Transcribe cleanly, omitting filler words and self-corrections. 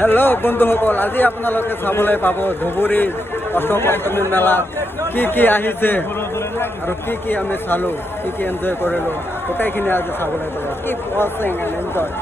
Hello' বন্ধুসকল, আজি আপোনালোকে চাবলৈ পাব ধুবুৰী অশোক অষ্টমী মেলাত কি আহিছে আৰু কি আমি চালোঁ, কি এনজয় কৰিলোঁ, গোটেইখিনি আজি চাবলৈ পাব। Keep ৱাচিং and enjoy.